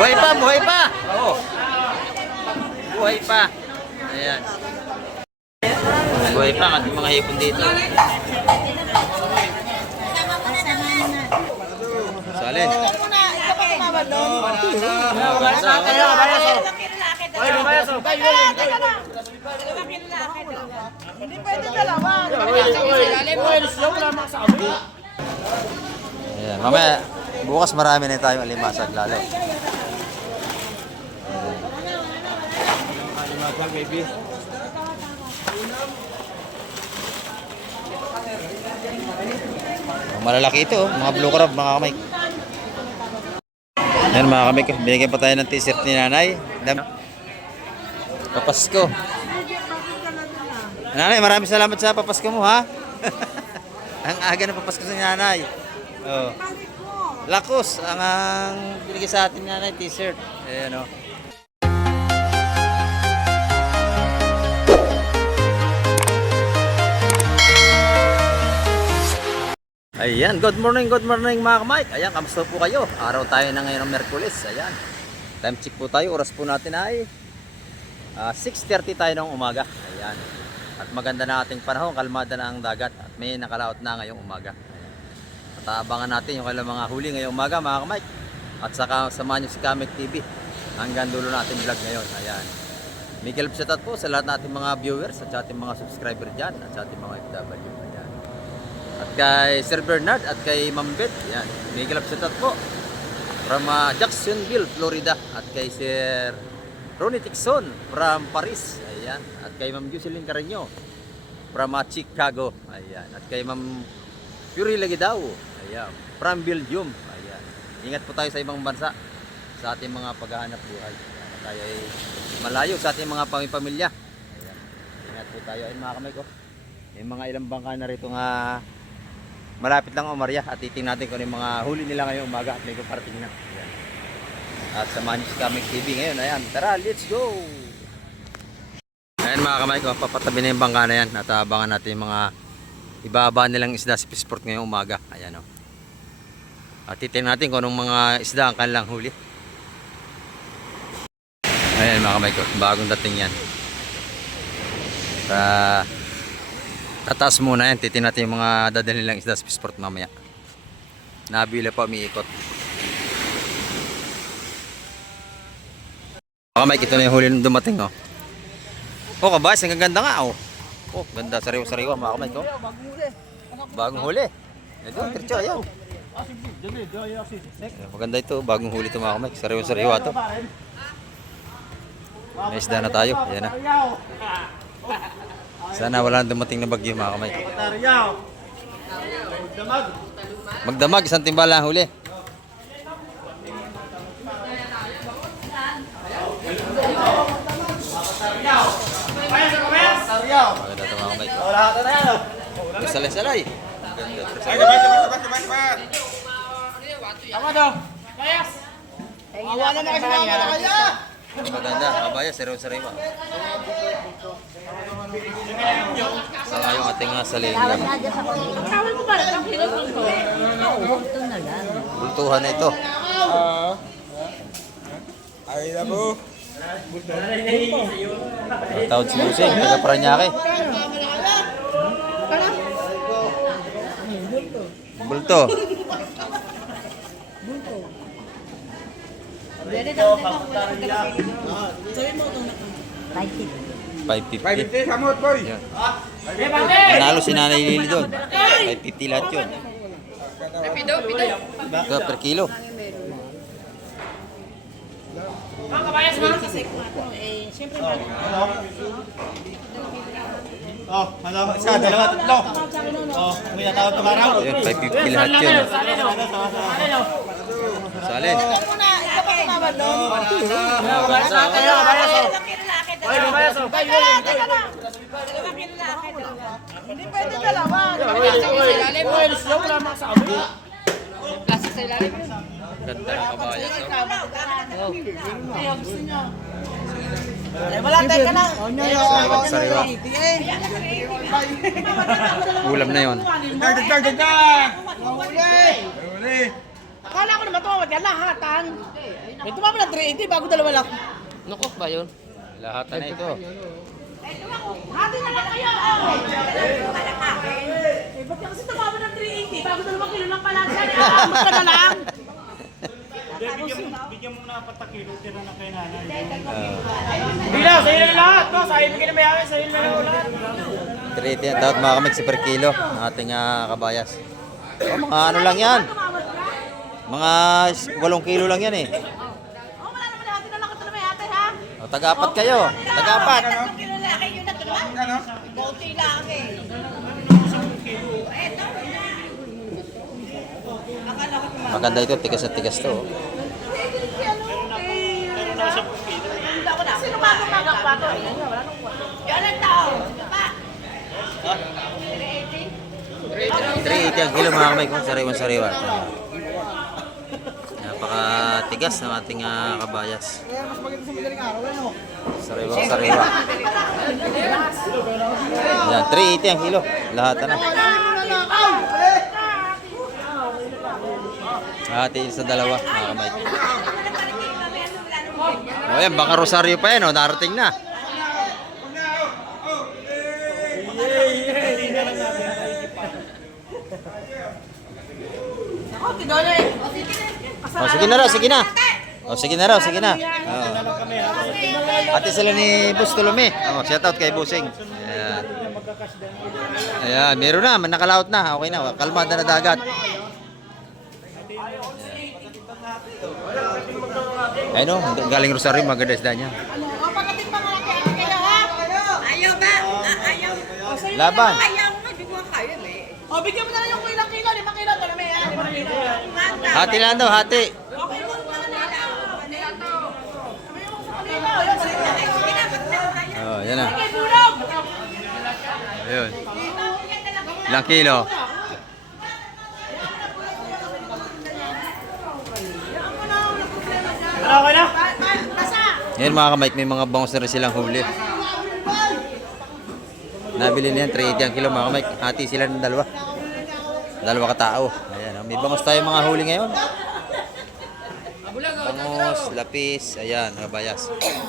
Buhay pa, buhay pa. Oo. Buhay pa. Ayan. Buhay pa ang ating mga hipon dito. Salin. Hindi pwede dalawa. Ayan. Mamaya, bukas marami na tayong alimasag lalo. Alimasag, baby. Malalaki ito, mga blue crab, mga kamay. Yan mga kamay, binigyan pa tayo ng t-shirt ni nanay. Papasko. Nanay, maraming salamat sa papasko mo ha. Ang aga ng papasko sa nanay. Oh. Lakos ang binigay sa atin ni nanay t-shirt. Ayan o. Ayan, good morning mga kamike. Ayan, kamusta po kayo? Araw tayo na ngayon ng Merkulis. Ayan, time check po tayo. Oras po natin ay 6:30 tayo ng umaga. Ayan, at maganda na ating panahon. Kalmada na ang dagat at may nakalaot na ngayong umaga. Ayan. At abangan natin yung kailang mga huli ngayong umaga mga kamike. At saka samahan nyo si Kamek TV hanggang dulo natin vlog ngayon. Ayan, Miguel shoutout po sa lahat nating mga viewers at sa ating mga subscriber dyan at sa ating mga FW. At kay Sir Bernard at kay Ma'am Beth, yan. Miguel shoutout po from Jacksonville, Florida. At kay Sir Ronnie Tixon from Paris, ayan. At kay Ma'am Jocelyn Carreño from Chicago, ayan. At kay Ma'am Fury Lagidao, ayan, from Belgium, ayan. Ingat po tayo sa ibang bansa sa ating mga paghahanap buhay. Ayan. Tayo ay malayo sa ating mga pamilya. Ayan. Ingat po tayo, ayun mga kamay ko. May mga ilang bangka na rito nga malapit lang umarya at titingnan natin kung ano yung mga huli nila ngayong umaga at may kuparating na. Ayan. At samahan nyo si Kamek TV ngayon. Ayan, tara, let's go! Ayan mga kamay ko, papatabi na yung bangka na yan at abangan natin yung mga ibaba nilang isda sa Fishport ngayong umaga. Ayan o. At titingnan natin kung anong mga isda ang kanilang huli. Ayan mga kamay ko, bagong dating yan. Tataas muna yan, titin natin yung mga dadalhin lang isda sa Fishport mamaya. Nabila pa, umiikot. Baka may ito na yung huli nung dumating, oh. Oh, kabayas, ang ganda nga, oh. Oh, ganda, sariwa-sariwa, mga kamay ko. Bagong huli. Ito, tircho, ayaw. Maganda ito, bagong huli ito, mga kamay. Sariwa-sariwa ito. May isda na tayo, ayan na. Sana wala nang dumating na bagyo mga kamay. Magdamag, isang timbala huli. Maganda ito mga kamay. Salay-salay. Maganda, kabaya, sariwa-sariwa. Saka yung ating salingan. Tawal mo ba? Ang pinagulto. Bulto na lang. Bultuhan na ito. Ay na po. Tawad si Busing, taga Paranaque. Bulto. $550. 550 samot, boy. Yan. Nanalo si Nanay Lili doon. 550 lahat yun. Ito per kilo. Oh, ano? Isa, dalawa, tatlo. Oh, may natawag ng araw. Ayun, 550 lahat yun. Salin. Hindi pwede dalawa. Plastic sa ilalim. Ganda ng kabayas. Wala, teka lang. Sariwa-sariwa. Ulam na yun. Dagdag! Huli! Akala ko naman tumawad yan, lahatan. May tumawad na 380 bago dalawa lang. Nukok ba yun? Lahatan na ito. Hati na lang kayo! Eh, ba't kasi tumawad ng 380 bago 2 kilo lang pala siya? Mas ka na lang! Bigyan mo na 4 kilo, tira na kay nanay. Bila, sa'yo na lahat. No? Sa'yo bigyan na mayami, sa'yo na lahat. 380 yan. Dapat mga kamiksi per kilo ang ating kabayas. Mga ano lang yan. Mga 8 kilo lang yan eh. Oh, wala naman hati na lang ito na may hati ha? O, taga-apat kayo. Taga-apat. Maganda ito. Tigas na tigas to. Oh. Sino bago magak pa ito? Yan ang tao! Pa! 380 ang kilo mga kamay ko. Sariwan-sariwa. Napakatigas ng ating kabayas. Sariwa-sariwa. Yan, 380 ang kilo. Lahat na. Hatiin sa dalawa mga kamay. O yan, baka Rosario pa yan. O, narating na. Oh, tidole! O, sige na raw, sige na. O, sige na raw, sige na. O. Ate sila ni Boss Tolome. O, shout out kay Busing. Ayan. Ayan, meron na, nakalaot na. Okay na, kalmada na dagat. Ayun o, galing Rosario, maganda isda niya. O, pagdating pa mga kayo ha? Ayaw ba? Ayaw. Laban. Ayaw nga, di ko kaya eh. O, bigyan mo na lang yung ilang kilo, 5 kilo to na may 5 kilo. Hati lang daw, hati. Okay, mo na nila. Nila to. Sabi mo sa kanila, yun, sige. O, yan na. Sige, bulog! Ayun. Ilang kilo? Okay na? Ngayon mga kamay, may mga bangos na rin silang huli. Nabili niyan, 380 ang kilo mga kamay. Hati sila ng dalawa. Dalawa katao. Ayan, may bangos tayo mga huli ngayon. Bangos, lapis, ayan, kabayas. Ayan,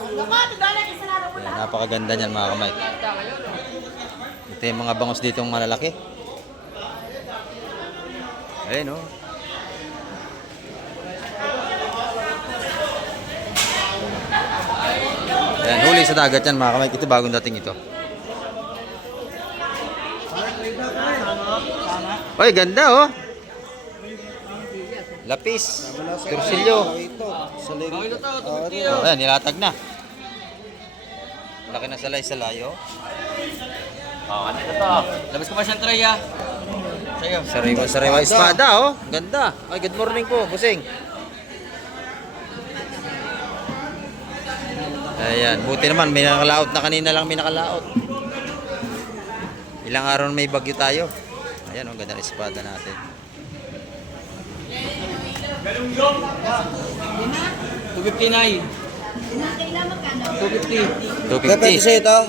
napakaganda niyan mga kamay. Ito yung mga bangos dito malalaki. Ayan o. Ayan, huli sa dagat yan mga kamay. Ito bagong dating ito. Oy, ganda oh. Lapis, tursilyo. Oh, ayan, nilatag na. Laki na salay-salay oh. Ano to? Labas ko pa siyang tray ah. Sa'yo. Sariwa espada oh. Ganda. Ay, good morning po, busing. Ayan, buti naman may nakalaot na kanina lang may nakalaot. Ilang araw na may bagyo tayo. Ayan oh, ganda ng espada natin. 259. 250. 250. sa ito.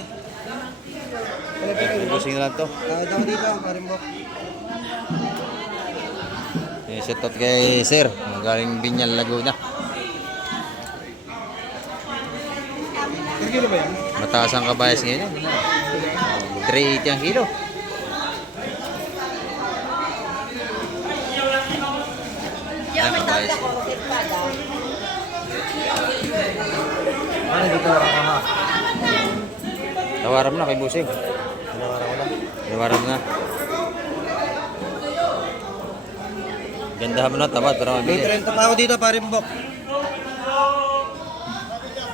Busing na lang to. Tawad ako dito, Marimbok. Shout out kay Sir, galing Binyal, Laguna. Kilo ba yan? Mataas ang kabayas ngayon. 380 ang kilo. Yan ang kabayas. Ano dito lang ha? Tawaran mo na kay Busing. Tawaran mo na. Gandahan mo na tamad para May mabili. 30 pa ako dito, Marimbok.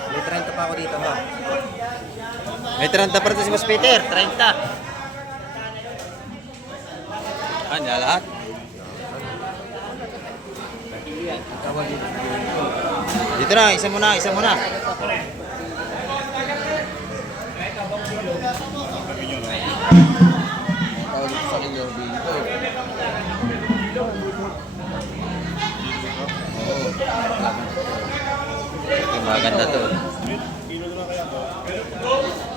May 30 pa ako dito ha. May 30 pa rin si Boss Peter. 30. Ah, niya lahat. Dito na, isa muna, isa muna. Okay, maganda to.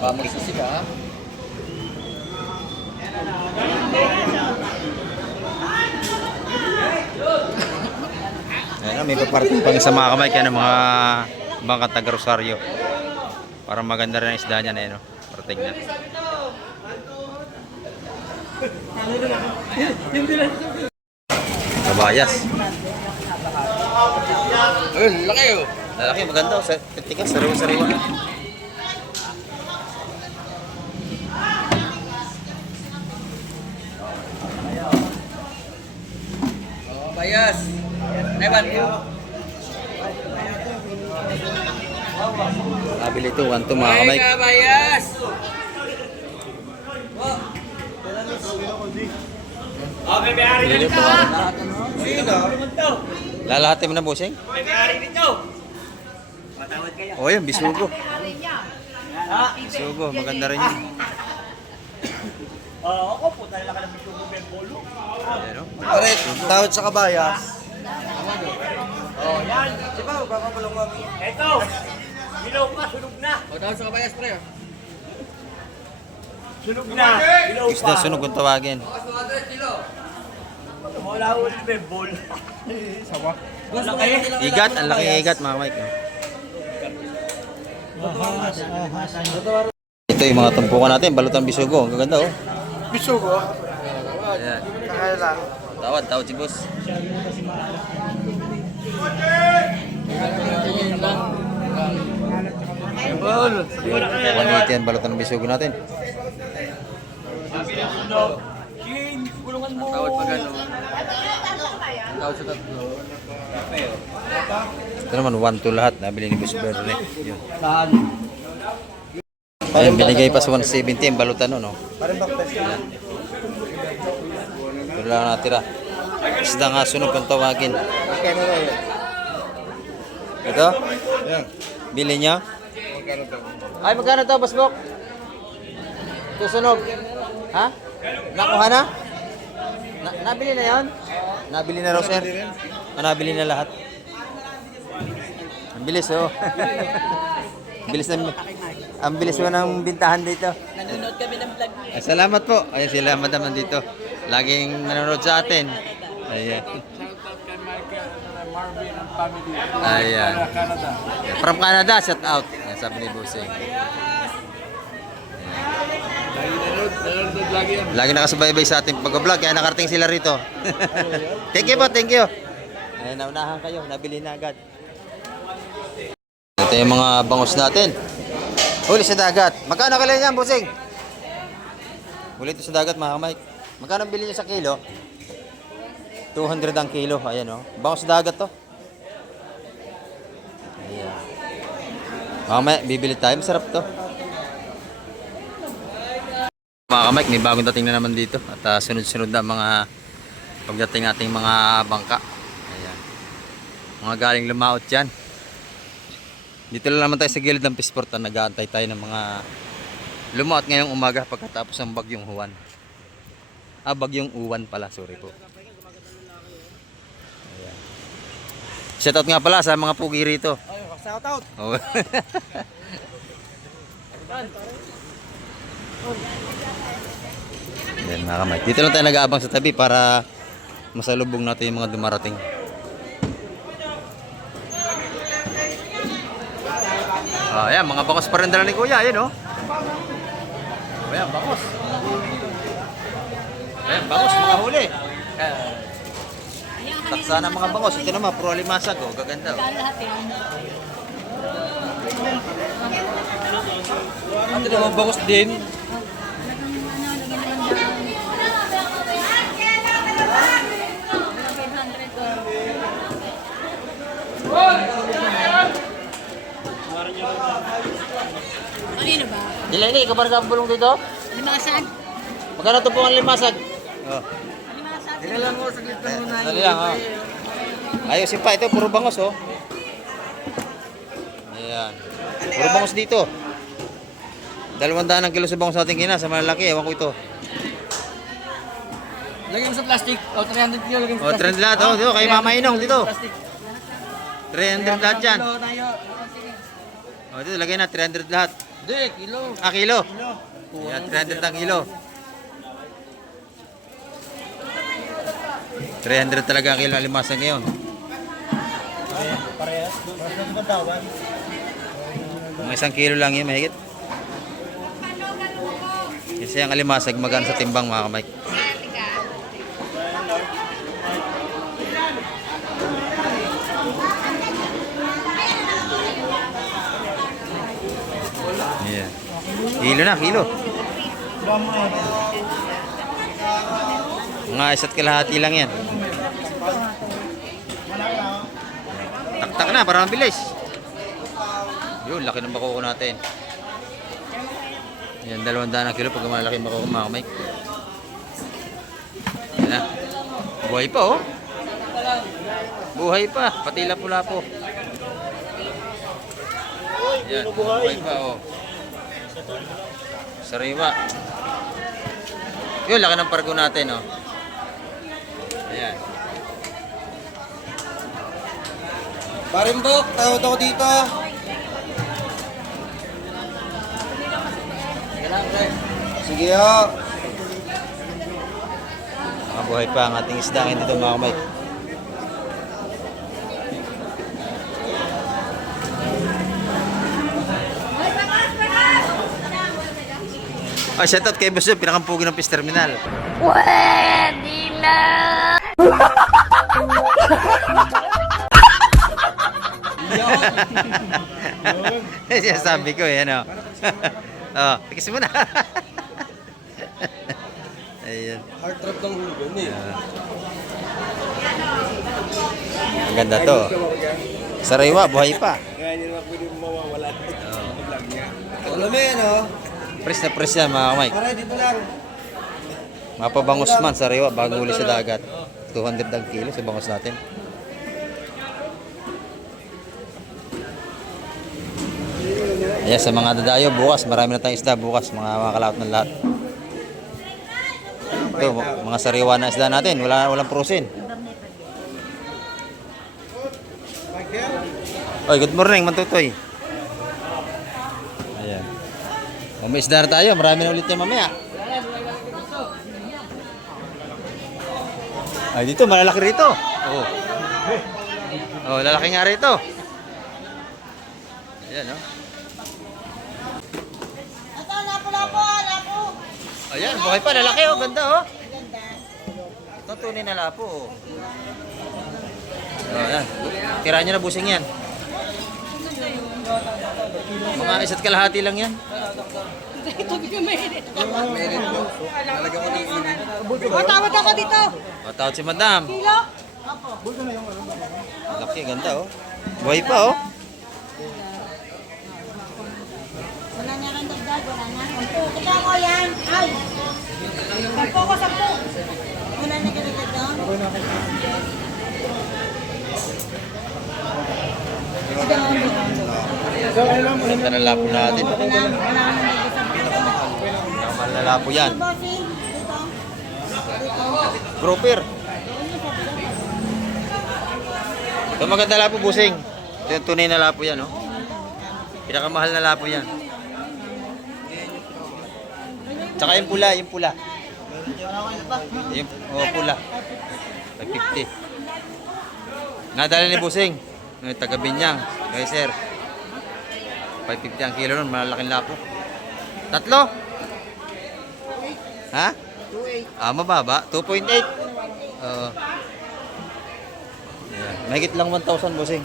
Pamagsisi ka ha? Ayan, may paparating pang isa mga kamay kaya ng mga bangka taga Rosario. Para maganda rin ang isda niya na yun. Parating na. Kabayas. Ayun, laki oh. Lalaki, maganda. Tikas, sariwa-sariwa. Oh, bayas. Evan. Nabili ito, 1-2 mga kamay. Ay, bayas. Okay, may-ari na Bili nito. ito. Lalahatin mo na, bossing? May-ari nito. O yun, bisugo. Bisugo, maganda rin yun. Ako po, dahil lang ka ng bisugo may bolo. Ayan, o. Pare, tawad sa kabayas. Ito. Ilaw pa, sunog na. O, tawag sa kabayas, pre. Sunog na. Ilaw pa. Isda sunog kung tawagin. Wala ulit may bol. Sawa. Laki. Igat, ang laki igat mga kamay. Ito yung mga tumpukan natin, balutang bisugo. Ang gaganda, oh. Bisugo. Ayan. Kaya lang. Tawad si boss. Bol. 180 yan, balutang bisugo natin. Shin, kulungan mo. Tawad pa gano'n. Tawad sa tatlo. Ito naman, 1-2 lahat. Nabili ni Boss Berne. Yun. Saan? Ayun, binigay pa sa 170 yung balutan, no? Parang backpass ka. Ito lang natira. Isda nga sunog kung tawagin. Okay mo yun. Ito? Yan. Bili niya? Magkano to? Ay, magkano to, Boss Bok? Susunog. Ha? Nakuha na? Nabili na yon? Nabili na raw, sir. Nabili na lahat. Ang bilis, oh. Ang bilis mo ng bintahan dito. Nanonood kami ng vlog niya. Ay, salamat po. Ay, sila madam nandito. Laging nanonood sa atin. Ayan. Ayan. From Canada, shout out. Ayan, sabi ni Busing. Lagi nakasubaybay sa ating pag-vlog, kaya nakarating sila rito. Thank you po, thank you. Ayan, naunahan kayo, nabili na agad. Ito yung mga bangos natin. Huli sa dagat. Magkano kala niyan, Busing? Huli ito sa dagat, mga kamay. Magkano bili niyo sa kilo? 200 ang kilo. Ayan, oh. Bangos sa dagat to. Ayan. Mamaya, bibili tayo. Masarap to. Mga kamay, may bagong dating na naman dito. At sunod-sunod na mga pagdating ating mga bangka. Ayan. Mga galing lumaot yan. Dito lang naman tayo sa gilid ng Pisport. Nag-aantay tayo ng mga lumaot ngayong umaga pagkatapos ng bagyong Juan. Bagyong Uwan pala. Sorry po. Ayan. Shoutout nga pala sa mga pugi rito. Shout out. Oh. Yan mga kamay. Dito lang tayo nag-aabang sa tabi para masalubong natin yung mga dumarating. Ayan, mga bangos pa rin dala ni Kuya. Ayan, oh. Ayan, bangos. Ayan, bangos, mga huli. Taksa na mga bangos. Ito naman, puro limasag, oh. Gaganda, oh. Lahat yan. Ate naman bangos din. Kanino ba? Dilay, ikaw ba nagkabulong dito? Limasag. Magkano ito po ang limasag? Oh. Limasag. Kailan mo, saglit lang muna. Dali lang, oh. Ayusin pa, ito puro bangos, oh. Ayan. Puro bangos dito. 200 ang kilo sa bangos natin kina, sa malalaki, ewan ko ito. Lagyan mo sa plastic. O, 300 kilo lagyan mo Oh, sa plastic. 300 lahat, oh. Dito, kay Mama Inong, dito. Plastic. 300 lahat yan. Kilo tayo. Oh, dito, lagay na, 300 lahat. Hindi, kilo. Kilo. Ayan, 300 ang kilo. 300 talaga ang kilo ng limasan ngayon. Parehas. Parehas na batawan. Mga 1 kilo lang yun, mahigit. Kasi ang alimasag magana sa timbang mga kamay. Yeah. Kilo na, kilo. Mga 1.5 lang yan. Taktak na para mabilis. Yun, laki ng bako natin. Yan, 200 na kilo pag malaki ang bako mga kamay. Yan na. Buhay pa oh. Buhay pa, pati lapu-lapo. Yan, buhay pa oh. Sariwa. Yun, laki ng pargo natin oh. Ayan. Parimbok, tawad ako dito. Sige ho. Buhay pa ang ating isda ngayon dito mga kamay. Oh, shoutout kay Boss Joe, pinakampugi ng Fish Terminal. Pwede na! Siya sabi ko eh, ano. Oh, tikis mo na. Ayun. Heart trap ng hugon eh. Ang ganda to. Sariwa, buhay pa. Kaya hindi naman pwede mawawala. Vlog niya. Alam mo yan oh. Press na press yan mga kamay. Para dito lang. Mapabangos man, sariwa, bago huli sa dagat. 200 ang kilo sa bangos natin. Ayan, sa mga dadayo, bukas, marami na tayong isda bukas, mga kalaot ng lahat. Ito, mga sariwa na isda natin, walang prusin. Oy, good morning, Mantutoy. Ayan. May isda na tayo, marami na ulit yan mamaya. Ay, dito, malalaki rito. Oh. Oh, lalaki nga rito. Ayan, oh. Ito, lapo. Ayan, buhay pa, lalaki, oh. Ganda, oh. Ito, tunay na lapo, oh. Oh, ayan. Tirahan nyo na busing yan. Mga 1.5 lang yan. Matawad ako dito. Matawad si Madam. Kilo? Laki, ganda, oh. Buhay pa, oh. Wala na kang dagdag, wala na. 10. Tika ko yan. Ay! 10 ko, 10. Wala na kang dagdag. Ganda na lapo natin. Wala na kang dagdag sa Nakamahal na lapo yan. bossing. Dito. Grouper. Ito maganda lapo, busing. Ito yung tunay na lapo yan, oh. Pinakamahal na lapo yan. Tsaka yung pula, yung pula. Yung pula. 550. Nadala ni busing. Yung taga Binyang. Okay, sir. 550 ang kilo nun, malalaking lapo. 3? Ha? 2.8. Ah, mababa. 2.8. Yeah. Mahigit lang 1,000, bossing.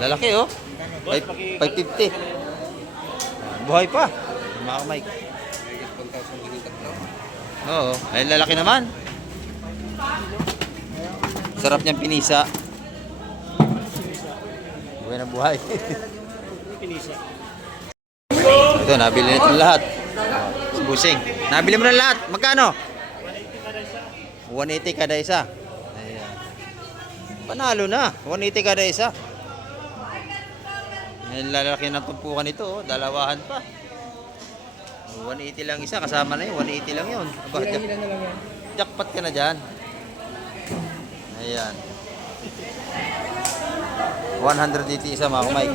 Lalaki, oh. 550. Buhay pa. Mga Mike. Oo. Ay, lalaki naman. Sarap niyang pinisa. Buhay na buhay. Ito, nabili na itong lahat. Busing. Nabili mo na lahat. Magkano? 180 kada isa. Ayan. Panalo na. 180 kada isa. Ayan, lalaki ng tumpukan ito. Oh. Dalawahan pa. 180 lang isa. Kasama na yun. 180 lang yun. Aba, jackpot ka na dyan. Ayan. 180 isa mga kumay.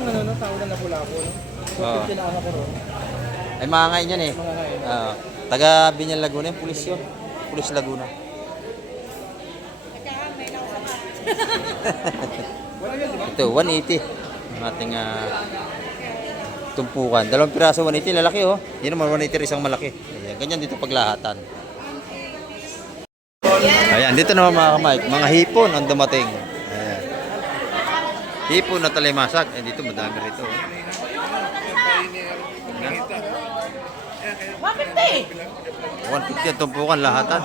Oo. Ay mga ngayon yan eh. Taga Binyan Laguna yung pulis yun. Pulis Laguna. Ito, 180. Ang ating tumpukan. Dalawang piraso, 180. Lalaki oh. Yan naman, 180 rin isang malaki. Ayan, ganyan dito paglahatan. Ayan, dito naman mga kamay. Mga hipon ang dumating. Ayan. Hipon na talimasag. Eh, dito madami rito. Oh. 150. 150 ang tumpukan, lahatan.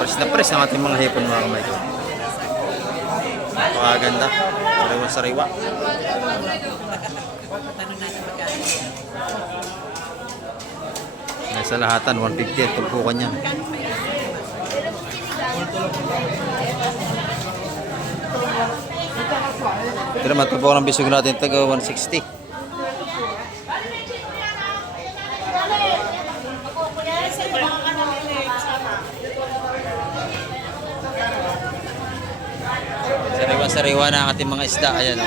Press na press ang ating mga hipon mga kamay ko. Napakaganda. Sariwa-sariwa. Nasa lahatan, 150 ang tumpukan niya. Ito naman, tumpukan ng bisog natin, taga 160. Sariwa-sariwa na ang ating mga isda. Ayan o.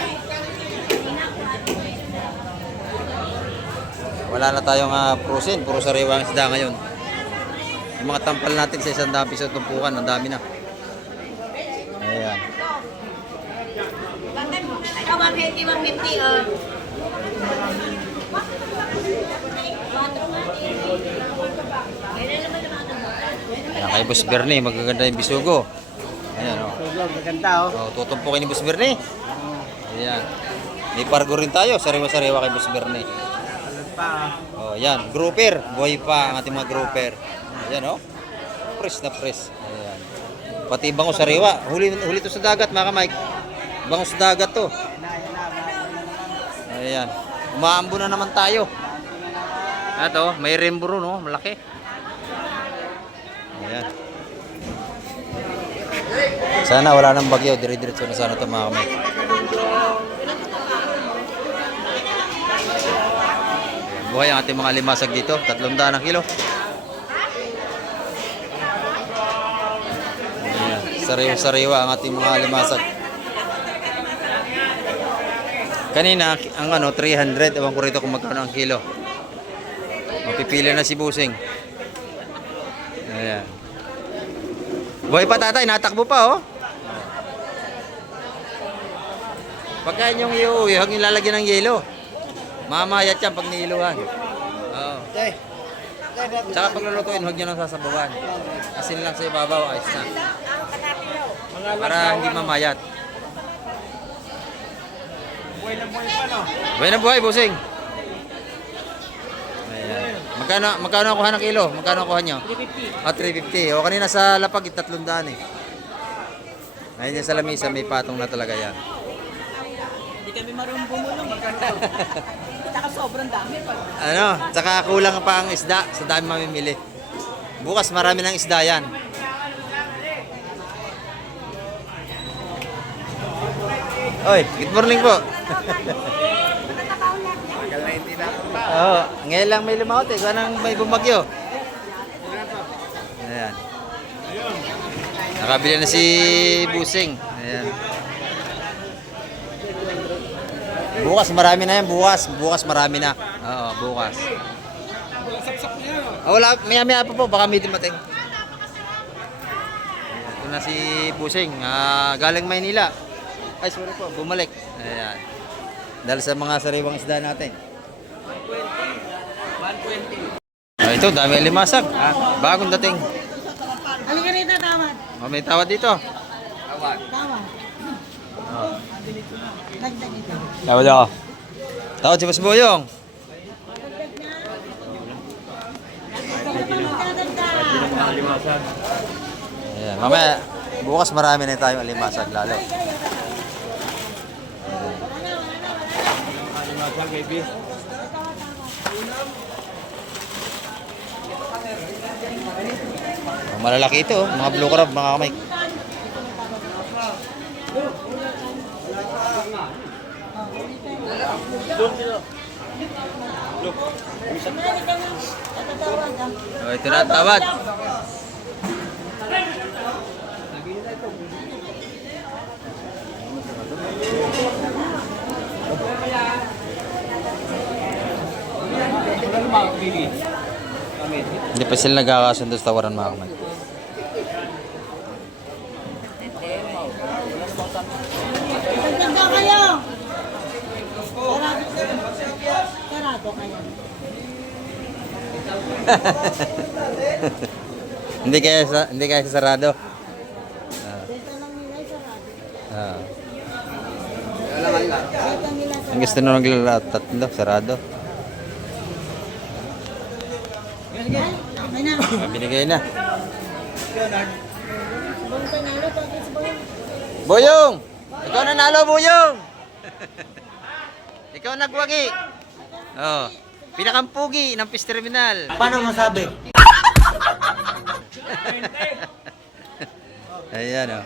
Wala na tayong frozen. Puro sariwa ang isda ngayon. Yung mga tampal natin sa 100 piso tumpukan. Ang dami na. Ayan. Ikaw 150, 150 oh. Ayan, kay Boss Bernie. Magaganda yung bisugo. Ayan o. Maganda oh. Tutumpukin ni Boss Bernie. Ayan. May pargo rin tayo. Sariwa-sariwa kay Boss Bernie. Oh, yan, grouper. Buhay pa ang ating mga grouper. Ayan, oh. Press na press. Ayan. Pati bango sariwa. Huli to sa dagat, mga kamay. Bango sa dagat to. Ayan. Umaambo na naman tayo. Ito, may rainbow no, malaki. Ayan. Sana wala nang bagyo. Dire-diretso na sana ito, mga kamay. Buhay ang ating mga limasag dito, 300 ang kilo. Ayan, sariwa-sariwa ang ating mga limasag. Kanina, ang 300, ewan ko rito kung magkano ang kilo. Mapipili na si Busing. Ayan. Buhay pa tatay, natakbo pa oh. Pagkain yung iuwi, huwag nilalagyan ng yelo. Mamayat yan pag niiluhan. Oo. Tsaka pag lulutuin, huwag nyo nang sasabawan. Asin lang sa ibabaw, ayos na. Para hindi mamayat. Buhay na buhay pa no. Buhay na buhay, Busing. Ayan. Magkano ang kuha ng kilo? Magkano ang kuha nyo? 350. 350. O kanina sa lapag, 300 eh. Ayun yan sa lamisa, may patong na talaga yan. Hindi kami marunong bumulong. Saka sobrang dami pag Tsaka kulang pa ang isda, sa dami mamimili. Bukas marami ng isda yan. Oy, good morning po. Oo, ngayon lang may lumaot eh. Kung anong may bumagyo. Ayan. Nakabili na si Busing. Ayan. Bukas marami na yan, bukas marami na. Oo, bukas. Wala, maya-maya pa po, baka may dumating. Ito na si Busing, galing Maynila. Ay, sorry po, bumalik. Ayan. Dahil sa mga sariwang isda natin. 120. Ito, dami limasag. Bagong dating. Halika rito, tawad. May tawad dito. Tawad. Oh. Dagdag ito. Tawad ako. Tawad si Boss Boyong. Ayan, mamaya, bukas marami na tayong alimasag lalo. Malalaki ito, mga blue crab, mga kamay. Ito na, tawad. Hindi pa sila nagkakasundo sa tawaran mga kamay. Maganda kayo. Sarado kayo. Hindi kaya sarado. Dito lang nila sarado. Ah. Dito nila Ang gusto na naglalat, tatlo, sarado. Okay na. Binigay na. Bang panalo, tapos bang. Boyong! Ikaw nanalo, Boyong! Ikaw nagwagi. Oh, pinakampugi ng Fish Terminal. Paano masabi? Ayan oh.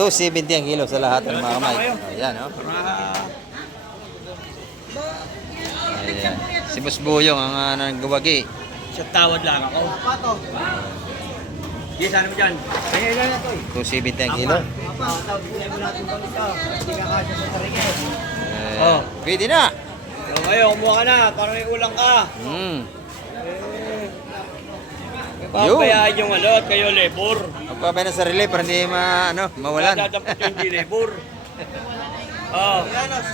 270 ang kilo sa lahat ng mga kamay. Ayan oh. Ayan. Si Boss Boyong ang nagwagi. Sa tawad lang ako. Pato. Di sana mo dyan. Kaya ilan na to eh. 270 ang kilo. Oh. Pwede na. So, ngayon, kumuha ka na. Parang may ulang ka. Pabayaan yung ano at kayo labor. Magpapay na sa relay para hindi mawalan. Dadampot yung di labor. Oh,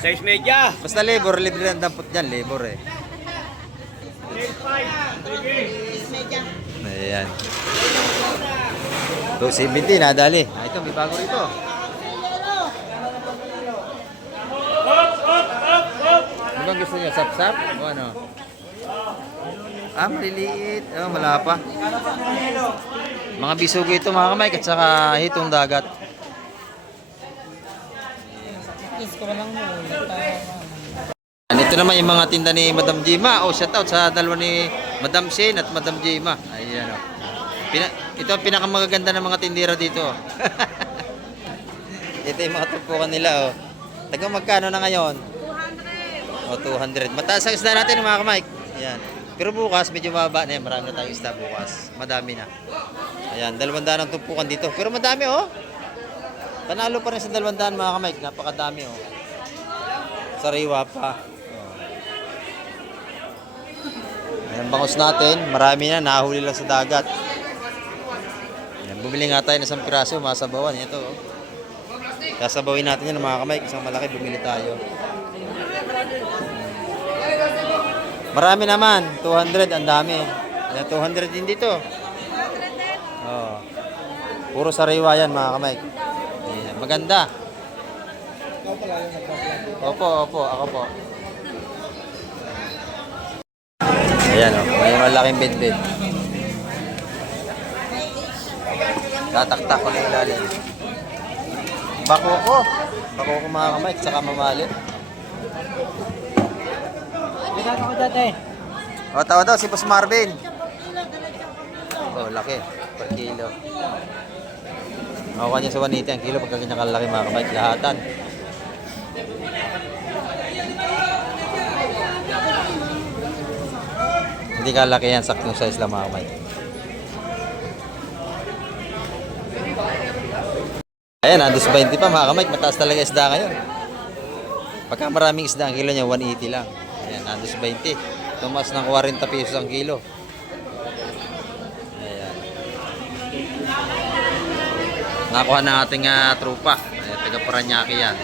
size media. Basta labor, libre ang dampot dyan. Labor eh. Medya. Ayan. 270 nadali. Ah, ito, may bago rito. Ano bang gusto niyo? Sap-sap? O ano? Ah, maliliit. Oh, malapa. Mga bisugo ito mga kamay at saka hitong dagat. Ito naman yung mga tinda ni Madam Jima. Oh, shout out sa dalawa ni Madam Shane at Madam Jima. Ayan oh. Ito ang pinakamagaganda ng mga tindera dito. Ito yung mga tupukan nila oh. Taga magkano na ngayon? 200. Oh, 200. Mataas ang isda natin mga kamay. Ayan. Pero bukas medyo mababa na yan. Marami na tayong isda bukas. Madami na. Ayan, 200 ang tupukan dito. Pero madami oh. Panalo pa rin sa 200 mga kamay. Napakadami oh. Sariwa pa. Ayan, bangos natin. Marami na. Nahuli lang sa dagat. Ayan, bumili nga tayo ng isang piraso. Masabawan. Ito oh. Kasabawin natin yan mga kamay. Isang malaki. Bumili tayo. Marami naman. 200. Ang dami. Ayan, 200 din dito. Oh. Puro sariwa yan mga kamay. Ayan, maganda. Opo. Ako po. Ayan o. May malaking bed-bed. Tataktak ko na ilalim. Bako ko mga kamay. Saka mamali. Ako dati. O, tawa daw si Boss Marvin. Oh, laki. Per kilo. Makuha niya sa 180 ang kilo pagka ganyan kalaki mga kamay. Lahatan. Hindi kalaki yan. Saktong size lang mga kamay. Ayan, andos 20 pa mga kamay. Mataas talaga isda ngayon. Pagka maraming isda ang kilo niya, 180 lang. Ayan, andos 20. Tumas ng 40 pesos ang kilo. Ayan. Nakuha ng ating trupa. Ayan, taga Paranaque yan.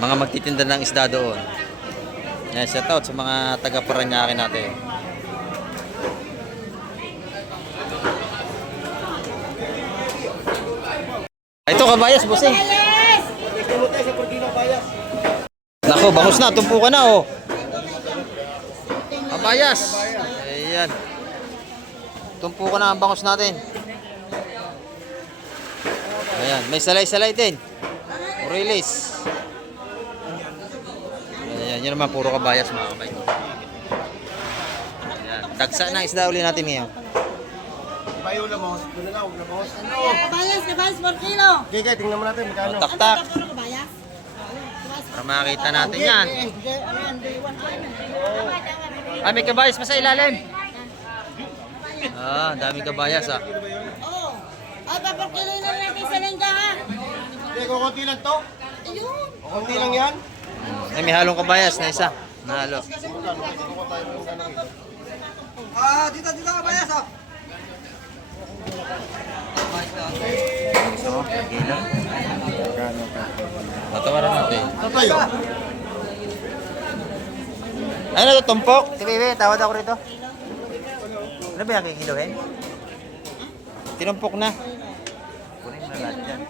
Mga magtitinda ng isda doon. Ayan, shout out sa mga taga Paranaque natin. Ito kabayas, bossing. Yes! Nako, bangus na. Tumpukan na, oh. Kabayas. Ayan. Tumpukan na ang bangus natin. Ayan. May salay-salay din. Release. Ayan. Yun naman, puro kabayas, mga kabay. Ayan. Dagsa na isda uli natin ngayon. Bayo na mo. Doon na huwag na mo. Kabayas, 4 kilo. Okay, tingnan mo natin. Magkano? Oh, tak-tak. Ano kabayas? Para makita natin yan. Ayan, day 1. Ay, may kabayas pa sa ilalim. Ah, daming kabayas, ah. Oo. Ay, 4 kilo na natin sa lengga, ha? Hindi, kukunti lang to. Ayun. Kukunti lang yan. Ay, may halong kabayas na isa. Nahalo. Dito ka, bayas oh. So, kilo. Tatawaran natin. Tatayo. Ano to, tumpok? Si Bebe, tawad ako rito. Ano ba yung kikiluhin? Tinumpok na. Kunin mo na lahat yan.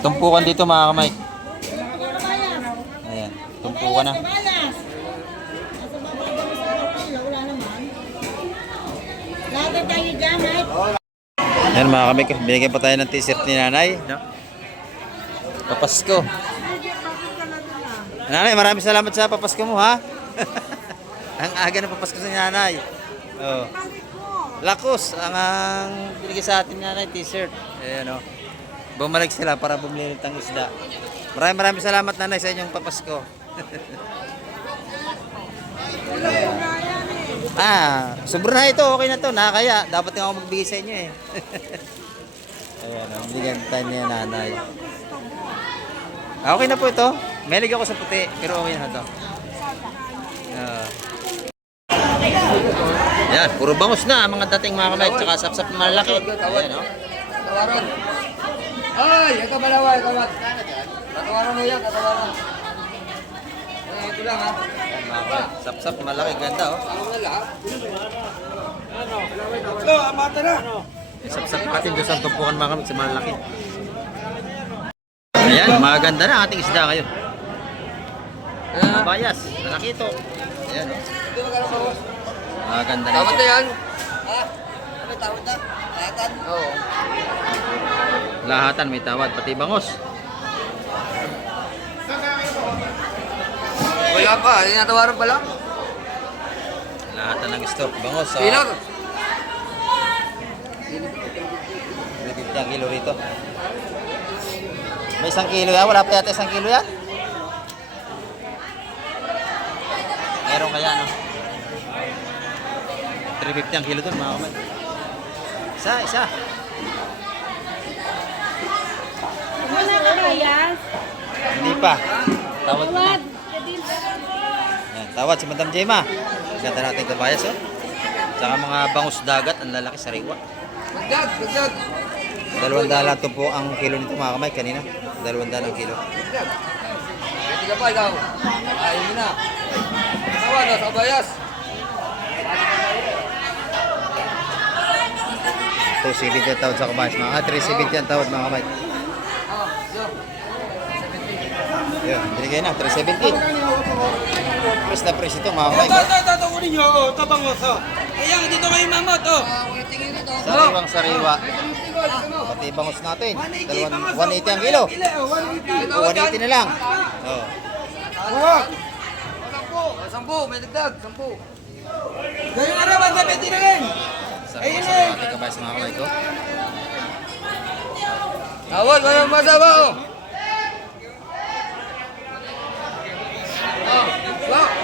Tumpukan dito mga kamay. Ayan, tumpukan na. Lahat tayo dyan, right? Ayan mga kamay, binigyan pa tayo ng t-shirt ni nanay. No? Papasko. Nanay, maraming salamat sa papasko mo ha. Ang aga na papasko sa nanay. Oh. Lakos ang binigay sa atin nanay t-shirt. Ayan o. Bumalik sila para bumili ng isda. Maraming salamat nanay sa inyong papasko. Sobra na ito. Okay na to. Nakakaya. Dapat nga ako magbigay sa inyo eh. Ayan o. Binigyan tayo niya nanay. Okay na po ito. Melig ako sa puti. Pero okay na ito. Yan, puro bangus na ang mga dating mga kamay, tsaka sapsap na malaki. Ayan, no? Katawaran. Ay, ito malawa, ito mat. Katawaran mo yan, katawaran. Ito lang ha. Ayan, mga kamay, sapsap na malaki, ganda oh. Ito, amata na. Sapsap natin doon sa tumpukan mga kamay, sa malaki. Ayan, maganda na ang ating isda ngayon. Bayas, malaki ito. Ayan, no? Maganda na Tawad ito. na yan. Ha? May tawad na? Lahatan? Oo. Lahatan may tawad, pati bangos. Wala pa, hindi natawaran pa lang. Lahatan ng stock, bangos. Pilag. 50 kilo rito. May 1 kilo yan? Wala pa yata 1 kilo yan? Meron kaya no? 350 ang kilo doon mga kamay. Isa. Wala ka kaya? Hindi pa. Tawad na. Yan, tawad si Madam Jema. Ganda natin kabayas oh. Saka mga bangus dagat, ang lalaki sariwa. Magdag. 200 lang ito po ang kilo nito mga kamay kanina. 200 ang kilo. Magdag. Pwede ka pa ikaw. Ayaw mo na. Tawad na sa bayas. 270 ang tawad sa kabayas mga 370 ang tawad mga kamay. Yun, binigay na, 370. Press na press ito mga kamay. Ito, kunin nyo. Ito, bangos. Ayan, dito kayo mamot. Sariwang sariwa. Pati bangus natin. 180 ang kilo. 180 na lang. Oh. Sampu, may dagdag. Sampu. Gayong arawan, 70 na rin. Sariwa sa ating kabayas mga kamay ko. Tawad, walang masama oh.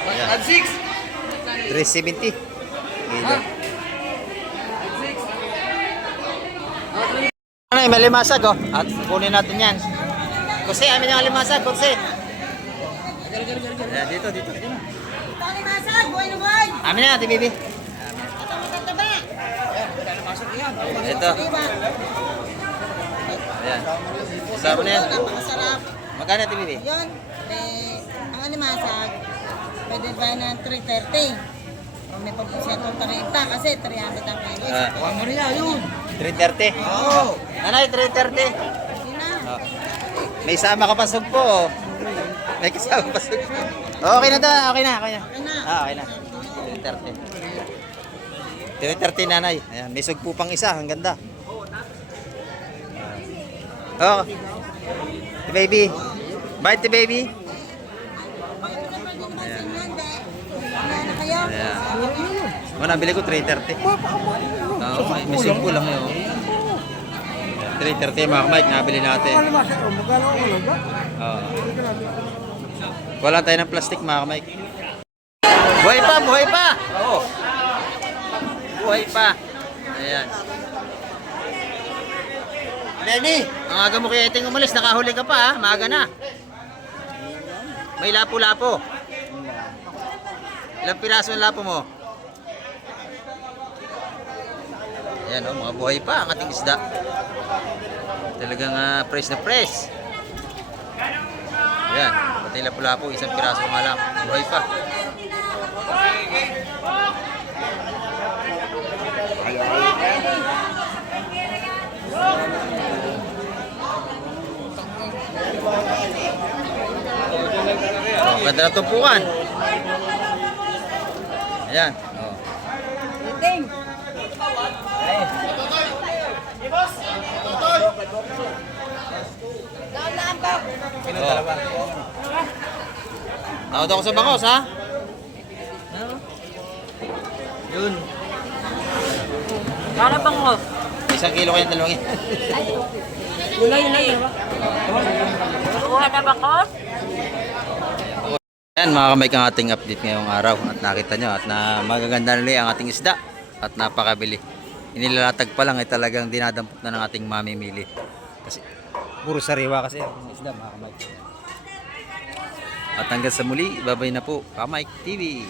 Ayan. At 6. 370 kilo. Ano may limasag oh. At kunin natin yan. Kusi, amin yung limasag. Kusi. Ayan, dito. Tali masag, buhay na buhay. Amin na natin, baby. Ito magtataba. Ito. Diba? Ayan. Sama na yan. Napakasarap. Magkano natin, baby? Yun, ang animasag, pwede ba ng 330? O may pagpusyatong 30 kasi 300 ang kilo. Ah. Ano niya yun? 330. Oo. Nanay, 330. Yun na. Oh. May sama ka pa sugpo. Oh. May kasama pa sugpo. Okay na to. Okay na. Okay na. Okay na. 330. 330 nanay. Ayan, may sugpo pang isa. Ang ganda. Oh. The baby. Bite the baby. Ayan. Wala na kayo. Ayan. Nabili ko 330. May sugpo lang yun. 330 mga kamay. Nabili natin. Wala tayo ng plastic mga kamay. Buhay pa! Oo. Buhay pa. Ayan. Lenny! Ang aga mo kaya iting umalis, nakahuli ka pa ha. Maaga na. May lapo-lapo. Ilang piraso ang lapo mo? Ayan mga buhay pa ang ating isda. Talagang fresh na fresh. Ayan, pati lapu-lapu, isang piraso nga lang. Buhay pa. Oh, ganda ng tumpukan. Ayan. Oh. Ting. Daon-daon ko. Oh. Tawad ako sa bangos, ha? Yun. Para bang mo? 1 kilo kayang dalawang yan. Gulay na yun. Kuha na ba ko? Yan mga kamay ang ating update ngayong araw at nakita nyo at na magaganda na ang ating isda at napakabili. Inilalatag pa lang ay talagang dinadampot na ng ating mamimili. Kasi puro sariwa kasi ang isda mga kamay. At hanggang sa muli, babay na po, Kamay TV.